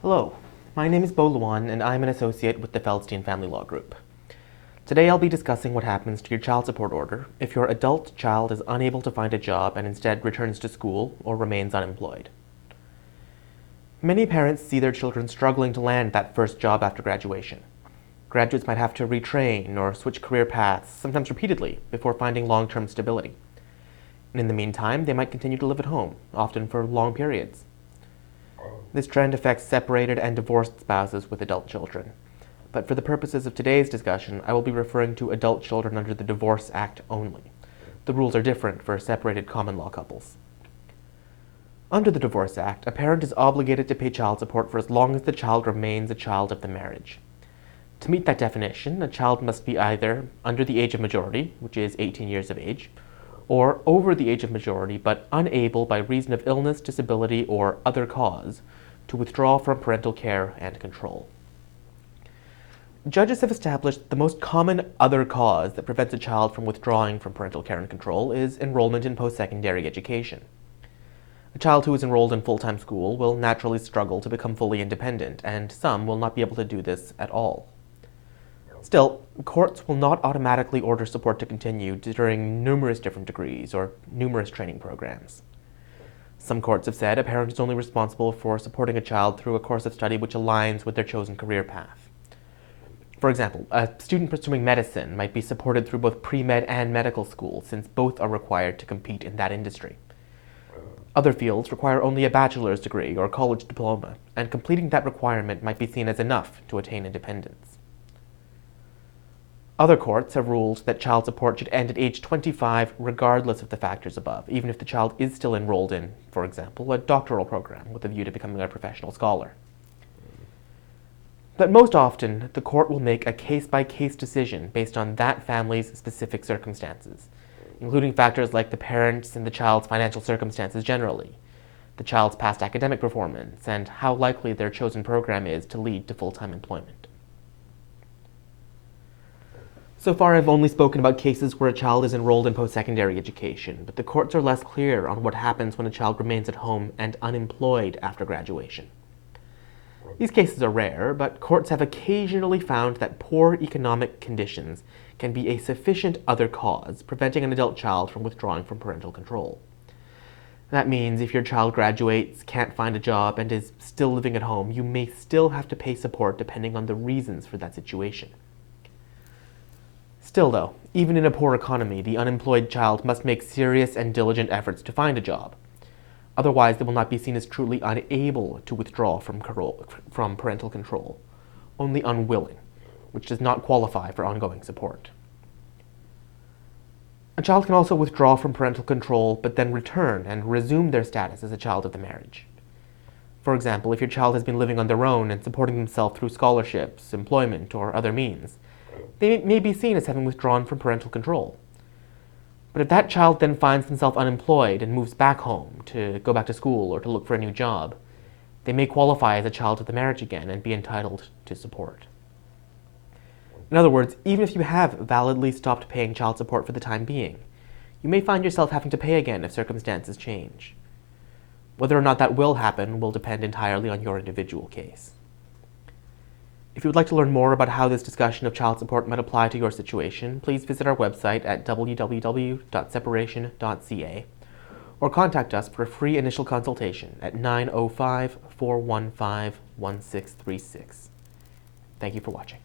Hello, my name is Bo Luan and I'm an associate with the Feldstein Family Law Group. Today I'll be discussing what happens to your child support order if your adult child is unable to find a job and instead returns to school or remains unemployed. Many parents see their children struggling to land that first job after graduation. Graduates might have to retrain or switch career paths, sometimes repeatedly, before finding long-term stability. And in the meantime, they might continue to live at home, often for long periods. This trend affects separated and divorced spouses with adult children. But for the purposes of today's discussion, I will be referring to adult children under the Divorce Act only. The rules are different for separated common law couples. Under the Divorce Act, a parent is obligated to pay child support for as long as the child remains a child of the marriage. To meet that definition, a child must be either under the age of majority, which is 18 years of age, or over the age of majority but unable by reason of illness, disability, or other cause to withdraw from parental care and control. Judges have established that the most common other cause that prevents a child from withdrawing from parental care and control is enrollment in post-secondary education. A child who is enrolled in full-time school will naturally struggle to become fully independent, and some will not be able to do this at all. Still, courts will not automatically order support to continue during numerous different degrees or numerous training programs. Some courts have said a parent is only responsible for supporting a child through a course of study which aligns with their chosen career path. For example, a student pursuing medicine might be supported through both pre-med and medical school, since both are required to compete in that industry. Other fields require only a bachelor's degree or college diploma, and completing that requirement might be seen as enough to attain independence. Other courts have ruled that child support should end at age 25 regardless of the factors above, even if the child is still enrolled in, for example, a doctoral program with a view to becoming a professional scholar. But most often, the court will make a case-by-case decision based on that family's specific circumstances, including factors like the parents and the child's financial circumstances generally, the child's past academic performance, and how likely their chosen program is to lead to full-time employment. So far, I've only spoken about cases where a child is enrolled in post-secondary education, but the courts are less clear on what happens when a child remains at home and unemployed after graduation. These cases are rare, but courts have occasionally found that poor economic conditions can be a sufficient other cause preventing an adult child from withdrawing from parental control. That means if your child graduates, can't find a job, and is still living at home, you may still have to pay support depending on the reasons for that situation. Still though, even in a poor economy, the unemployed child must make serious and diligent efforts to find a job. Otherwise, they will not be seen as truly unable to withdraw from parental control, only unwilling, which does not qualify for ongoing support. A child can also withdraw from parental control, but then return and resume their status as a child of the marriage. For example, if your child has been living on their own and supporting themselves through scholarships, employment, or other means, they may be seen as having withdrawn from parental control. But if that child then finds themselves unemployed and moves back home to go back to school or to look for a new job, they may qualify as a child of the marriage again and be entitled to support. In other words, even if you have validly stopped paying child support for the time being, you may find yourself having to pay again if circumstances change. Whether or not that will happen will depend entirely on your individual case. If you would like to learn more about how this discussion of child support might apply to your situation, please visit our website at www.separation.ca or contact us for a free initial consultation at 905-415-1636. Thank you for watching.